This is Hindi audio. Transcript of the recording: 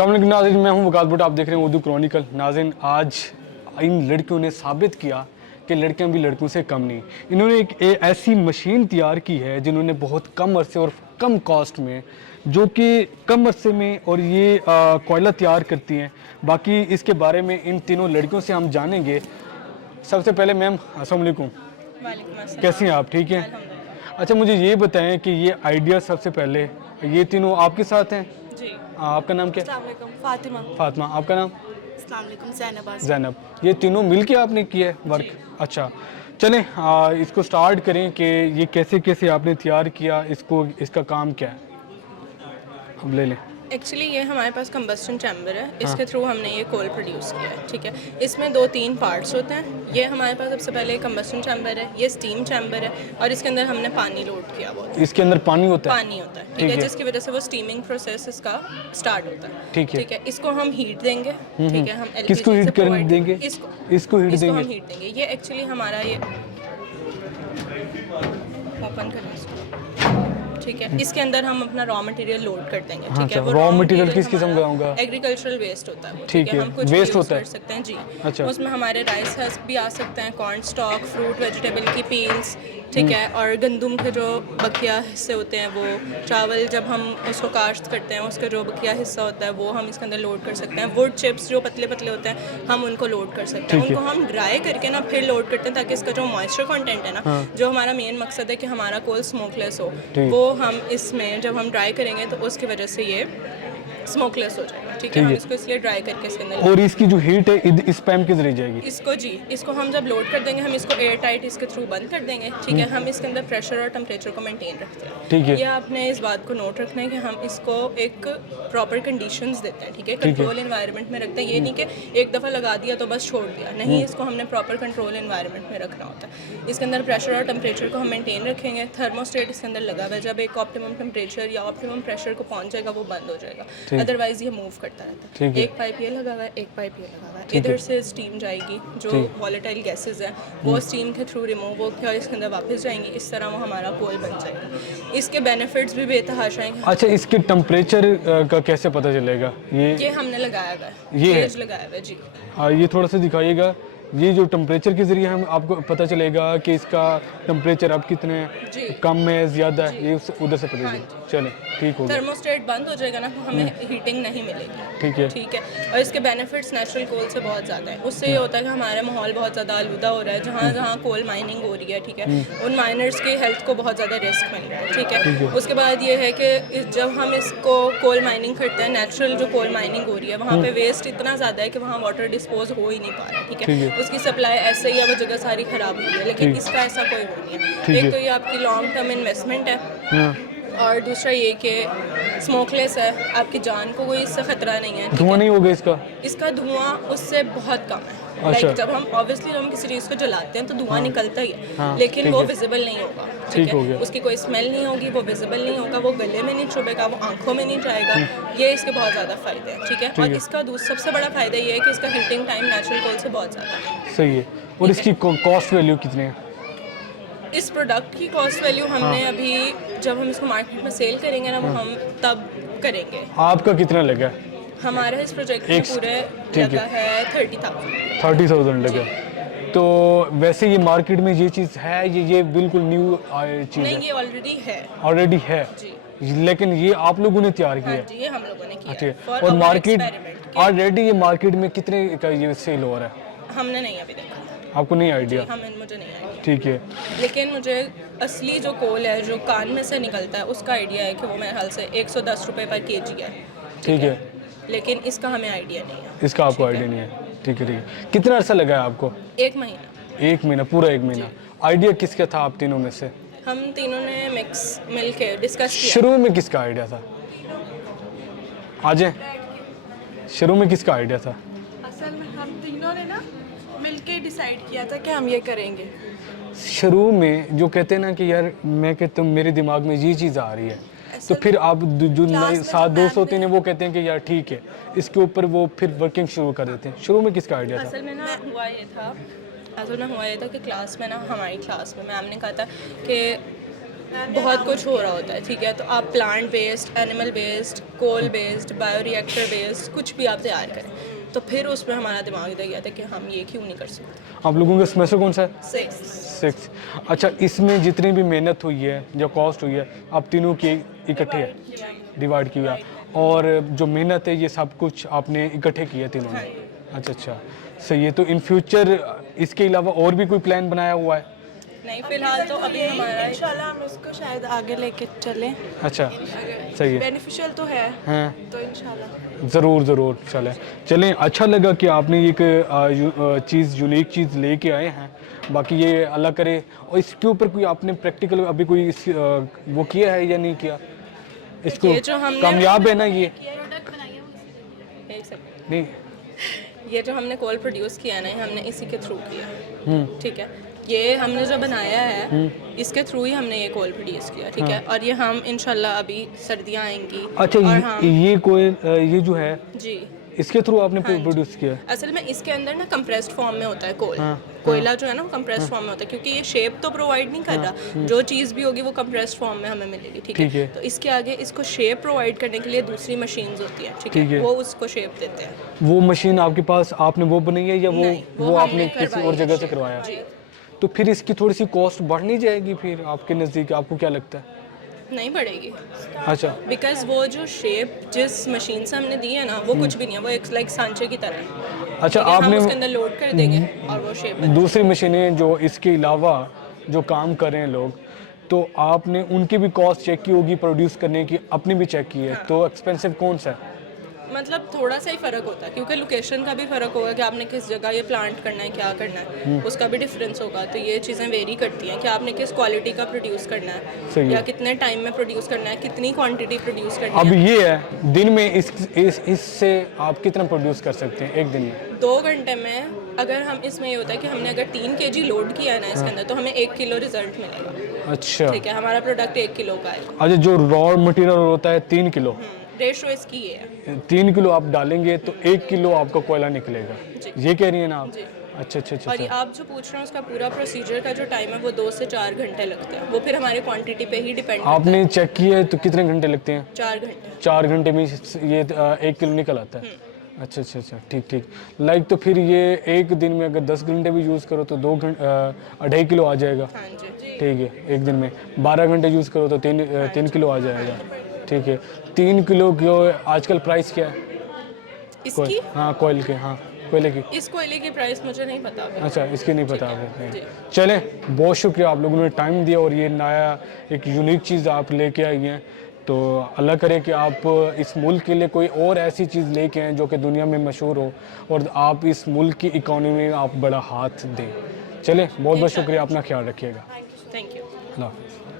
अस्सलाम वालेकुम नाज़रीन, मैं हूं वकास भुट्टो, आप देख रहे हैं उर्दू क्रॉनिकल। नाज़रीन, आज इन लड़कियों ने साबित किया कि लड़कियां भी लड़कों से कम नहीं। इन्होंने एक ऐसी मशीन तैयार की है जिन्होंने बहुत कम अरसे और कम कॉस्ट में, जो कि कम अरसे में और ये कोयला तैयार करती हैं। बाकी इसके बारे में इन तीनों लड़कियों से हम जानेंगे। सबसे पहले मैम अस्सलाम वालेकुम, कैसी हैं आप? ठीक हैं? अच्छा, मुझे ये बताएं कि ये आइडिया सबसे पहले ये तीनों आपके साथ हैं? जी। आपका नाम क्या? अस्सलाम वालेकुम, फातिमा। फातिमा, आपका नाम? अस्सलाम वालेकुम, ज़ैनब। जैनब। ये तीनों मिलके आपने किया है वर्क? अच्छा, चलें इसको स्टार्ट करें कि ये कैसे कैसे आपने तैयार किया इसको, इसका काम क्या है? अब ले लें। एक्चुअली ये हमारे पास कंबस्टन चैम्बर है, इसके हाँ। थ्रू हमने ये कोल प्रोड्यूस किया है। ठीक है, इसमें 2-3 पार्ट्स होते हैं। ये हमारे पास सबसे पहले कंबस्टन चैम्बर है, ये स्टीम चैम्बर है और इसके अंदर हमने पानी लोड किया हुआ है। इसके अंदर पानी होता है? पानी होता है, ठीक है, जिसकी वजह से वो स्टीमिंग प्रोसेस इसका स्टार्ट होता है। ठीक है। ठीक है, इसको हम हीट देंगे। ठीक है, हम किसको LPG हीट से कर provide- देंगे? इसको हीट इसको देंगे? हम हीट देंगे। ये एक्चुअली हमारा ये ओपन करें इसको। ठीक है, इसके अंदर हम अपना रॉ मटेरियल लोड कर देंगे। हाँ, ठीक है, वो raw material किस किस्म का होगा? एग्रीकल्चरल वेस्ट होता है वो। ठीक है, हम कुछ waste use होता है? कर सकते हैं जी। अच्छा। उसमें हमारे राइस हस्क भी आ सकते हैं, कॉर्न स्टॉक, फ्रूट वेजिटेबल की पील्स, ठीक है, और गंदम के जो बकिया हिस्से होते हैं, वो चावल जब हम उसको काश्त करते हैं उसका जो बकिया हिस्सा होता है वो हम इसके अंदर लोड कर सकते हैं। वुड चिप्स जो पतले पतले होते हैं हम उनको लोड कर सकते हैं। ठीक है। उनको हम ड्राई करके ना फिर लोड करते हैं, ताकि इसका जो मॉइस्चर कंटेंट है ना, जो हमारा मेन मकसद है कि हमारा कोल स्मोकलेस हो, ठीक। वो हम इसमें जब हम ड्राई करेंगे तो उसकी वजह से ये स्मोकलेस हो जाएगा। ठीक है, हम इसको इसलिए ड्राई करके इसके अंदर और इसकी जो हीट है इस पैम के जरिए जाएगी? इसको जी, इसको हम जब लोड कर देंगे हम इसको एयर टाइट इसके थ्रू बंद कर देंगे। ठीक है, हम इसके अंदर प्रेशर और टेम्परेचर को मेंटेन रखते हैं। ठीक है। ये आपने इस बात को नोट रखना है कि हम इसको एक प्रॉपर कंडीशंस देते हैं। ठीक है, कंट्रोल एनवायरनमेंट में रखते हैं। ये नहीं कि एक दफ़ा लगा दिया तो बस छोड़ दिया, नहीं, इसको हमने प्रॉपर कंट्रोल एनवायरनमेंट में रखना होता है। इसके अंदर प्रेशर और टेम्परेचर को हम मेंटेन रखेंगे। थर्मोस्टेट इसके अंदर लगा हुआ है, जब एक ऑप्टिमम टेम्परेचर या ऑप्टिमम प्रेशर को पहुंच जाएगा वो बंद हो जाएगा, अदरवाइज ये मूव करता रहता है। एक पाइप ये लगा हुआ है, एक पाइप ये लगा हुआ है। इधर से स्टीम जाएगी, जो वॉलेटाइल गैसेस हैं वो स्टीम के थ्रू रिमूव होकर और इसके अंदर वापस जाएंगी। इस तरह वो हमारा कोल बन जाएगा। इसके बेनिफिट्स भी बेतहाशा हैं। अच्छा, इसके टेम्परेचर का कैसे पता चलेगा? ये हमने लगाया हुआ है, ये है? गेज लगाया हुआ है जी। हाँ, ये थोड़ा सा दिखाइएगा। ये जो टेम्परेचर के जरिए हम आपको पता चलेगा कि इसका टेम्परेचर अब कितने जी। कम है, ज़्यादा है, ये उधर से पता चलेगा। चलें, ठीक हो गया। थर्मोस्टेट बंद हो जाएगा ना तो हमें हीटिंग नहीं मिलेगी। ठीक है। ठीक है, और इसके बेनिफिट्स नेचुरल कोल से बहुत ज़्यादा है। उससे ये होता है कि हमारा माहौल बहुत ज़्यादा आलूदा हो रहा है, जहाँ जहाँ कोल माइनिंग हो रही है। ठीक है, उन माइनर्स की हेल्थ को बहुत ज़्यादा रिस्क मिल रहा है। ठीक है, उसके बाद ये है कि जब हम इसको कोल माइनिंग करते हैं, नेचुरल जो कोल माइनिंग हो रही है वहाँ पे वेस्ट इतना ज़्यादा है कि वहाँ वाटर डिस्पोज हो ही नहीं पा रहा। ठीक है, उसकी सप्लाई ऐसे ही है, वो जगह सारी ख़राब हुई है, लेकिन इसका ऐसा कोई वो नहीं है। एक तो ये आपकी लॉन्ग टर्म इन्वेस्टमेंट है, और दूसरा ये कि स्मोकलेस है, आपकी जान को कोई इससे ख़तरा नहीं है। धुआं नहीं होगा इसका? इसका धुआं उससे बहुत कम है। अच्छा। लाइक जब हम ऑब्वियसली हम किसी चीज़ को जलाते हैं तो धुआं निकलता ही है, लेकिन वो विजिबल नहीं होगा। ठीक है, उसकी कोई स्मेल नहीं होगी, वो विजिबल नहीं होगा, वो गले में नहीं चुभेगा, वो आंखों में नहीं जाएगा। ये इसके बहुत ज़्यादा फ़ायदे हैं। ठीक है, और इसका सबसे बड़ा फ़ायदा ये है कि इसका हीटिंग टाइम नेचुरल कोल से बहुत ज़्यादा है। सही है। और इसकी कॉस्ट वैल्यू कितनी है? इस प्रोडक्ट की कॉस्ट वैल्यू हमने अभी जब हम इसको मार्केट में सेल करेंगे ना वो हम तब करेंगे। आपका कितना लगा? हमारा इस प्रोजेक्ट में पूरे लगा है 30,000 लगा। तो वैसे ये मार्केट में ये चीज़ है, ये बिल्कुल न्यू चीज़ नहीं, है? ये ऑलरेडी है जी। लेकिन ये आप लोगों ने तैयार किया हाँ है? जी, ये हम लोगों ने किया ठीक है। For और our मार्केट experiment। ऑलरेडी ये मार्केट में कितने का ये सेल हो रहा है? हमने नहीं अभी देखा, आपको नहीं आइडिया? मुझे नहीं आइडिया। ठीक है। लेकिन मुझे असली जो कोल है जो कान में से निकलता है उसका आइडिया है कि वो मेरे ख्याल से 110 रुपये पर kg है। ठीक है, लेकिन इसका हमें आइडिया नहीं है। इसका आपको आइडिया नहीं है? ठीक है, ठीक है। कितना अर्सा लगा है आपको? 1 महीना। 1 महीना, पूरा 1 महीना। आइडिया किसका था आप तीनों में से? हम तीनों ने मिल के डिस्कस किया। शुरू में किसका आइडिया था? आ जाए, शुरू में किसका आइडिया था? असल में हम तीनों ने ना मिलके डिसाइड किया था कि हम ये करेंगे। शुरू में जो कहते हैं ना कि यार मैं कहता हूँ मेरे दिमाग में ये चीज़ आ रही है, तो फिर आप जो साथ दोस्त होते हैं वो कहते हैं कि यार ठीक है, इसके ऊपर वो फिर वर्किंग शुरू कर देते हैं। शुरू में किसका आइडिया था? असल में ना हुआ ये था कि क्लास में ना हमारी क्लास में मैम ने कहा था कि बहुत कुछ हो रहा होता है, ठीक है। तो आप plant based, animal based, coal based, bioreactor based कुछ भी आप तैयार करें, तो फिर उसमें हमारा दिमाग इधर गया था कि हम ये क्यों नहीं कर सकते। आप लोगों का सेमेस्टर कौन सा है? 6 6। अच्छा, इसमें जितनी भी मेहनत हुई है, जो कॉस्ट हुई है, आप तीनों की इकट्ठे है, डिवाइड की हुआ है, और जो मेहनत है ये सब कुछ आपने इकट्ठे किया तीनों ने? अच्छा अच्छा, सही है। तो इन फ्यूचर इसके अलावा और भी कोई प्लान बनाया हुआ है? नहीं, फिलहाल तो अभी हमारा इंशाल्लाह हम इसको शायद आगे लेके चलें, अच्छा, सही है। बेनिफिशियल तो है, हाँ, तो इंशाल्लाह। ज़रूर ज़रूर, चलें। अच्छा लगा कि आपने एक चीज़, यूनिक चीज़ लेके आए हैं। बाकी ये अल्लाह करे, और इसके ऊपर कोई आपने प्रैक्टिकल अभी कोई वो किया है या नहीं किया? इसको ये जो हमने कामयाब है ना ये? एक सेकंड, नहीं, ये जो हमने कोल प्रोड्यूस किया है ना, ये हमने इसी के थ्रू किया, ठीक है। ये हमने जो बनाया है इसके थ्रू ही हमने ये कोल प्रोड्यूस किया, ठीक है। और ये हम इंशाल्लाह अभी सर्दियाँ आएंगी, अच्छा, और हम ये कोई ये जो है जी, इसके थ्रू आपने प्रोड्यूस किया है? असल में इसके अंदर ना कंप्रेस्ड फॉर्म में होता है कोल, कोयला जो है ना वो कंप्रेस्ड फॉर्म में होता है, क्योंकि ये शेप तो प्रोवाइड नहीं कर रहा, जो चीज़ भी होगी वो कंप्रेस्ड फॉर्म में हमें मिलेगी, ठीक ठीक है। है। तो इसके आगे इसको शेप प्रोवाइड करने के लिए दूसरी मशीन्स होती हैं, ठीक ठीक है। है, वो उसको शेप देते हैं। वो मशीन आपके पास, आपने वो बनाई है या नहीं, वो आपने हमने किसी करवाई और है जगह से shape, करवाया? जी। तो फिर इसकी थोड़ी सी कॉस्ट बढ़ नहीं जाएगी फिर आपके नज़दीक? आपको क्या लगता है? नहीं बढ़ेगी, अच्छा बिकॉज वो जो शेप जिस मशीन से हमने दी है ना वो कुछ भी नहीं है, वो एक लाइक सांचे की तरह है। अच्छा, ठीक है, हम आपने उसके अंदर लोड कर देंगे और वो शेप दूसरी मशीनें जो इसके अलावा जो काम कर रहे हैं लोग, तो आपने उनकी भी कॉस्ट चेक की होगी प्रोड्यूस करने की, अपनी भी चेक की है, तो एक्सपेंसिव कौन सा है? मतलब थोड़ा सा ही फ़र्क होता है, क्योंकि लोकेशन का भी फ़र्क होगा कि आपने किस जगह ये प्लांट करना है, क्या करना है, उसका भी डिफरेंस होगा। तो ये चीज़ें वेरी करती हैं कि आपने किस क्वालिटी का प्रोड्यूस करना सही है, है। या कितने टाइम में प्रोड्यूस करना है, कितनी क्वांटिटी प्रोड्यूस करनी अब है। ये है, दिन में इससे आप कितना प्रोड्यूस कर सकते हैं एक दिन में? 2 घंटे में अगर हम, इसमें ये होता है कि हमने अगर 3 kg लोड किया है ना इसके अंदर, तो हमें 1 किलो रिजल्ट मिलेगा, अच्छा ठीक है। हमारा प्रोडक्ट 1 किलो का है। अच्छा, जो रॉ मटेरियल होता है 3 किलो, रेशो इसकी ये है। 3 किलो आप डालेंगे तो 1 किलो आपका कोयला निकलेगा, ये कह रही है ना आप? जी। अच्छा अच्छा अच्छा और ये अच्छा। आप जो पूछ रहे हैं उसका पूरा प्रोसीजर का जो टाइम है वो 2 से 4 घंटे लगते हैं, वो फिर हमारी क्वांटिटी पे ही डिपेंड करता आपने चेक किया है तो कितने घंटे लगते हैं? है। 4 घंटे। 4 घंटे में ये 1 किलो निकल आता है? अच्छा अच्छा अच्छा, ठीक ठीक। लाइक तो फिर ये एक दिन में अगर 10 घंटे भी यूज़ करो तो 2.5 किलो आ जाएगा, हाँ जी। ठीक है। एक दिन में 12 घंटे यूज़ करो तो 3 किलो आ जाएगा, ठीक है। 3 किलो की आजकल प्राइस क्या है? इसकी, हाँ, कोयल के, हाँ कोयले की। इस कोयले की प्राइस मुझे नहीं पता अभी। अच्छा, इसकी नहीं पता आपको? जी। चलें, बहुत शुक्रिया, आप लोगों ने टाइम दिया और ये नया एक यूनिक चीज़ आप लेके आई हैं। तो अल्लाह करे कि आप इस मुल्क के लिए कोई और ऐसी चीज़ लेके आएँ जो कि दुनिया में मशहूर हो, और आप इस मुल्क की इकॉनमी में आप बड़ा हाथ दें। चलें, बहुत बहुत शुक्रिया, अपना ख्याल रखिएगा। Thank you. अल्लाह हाफ़िज़।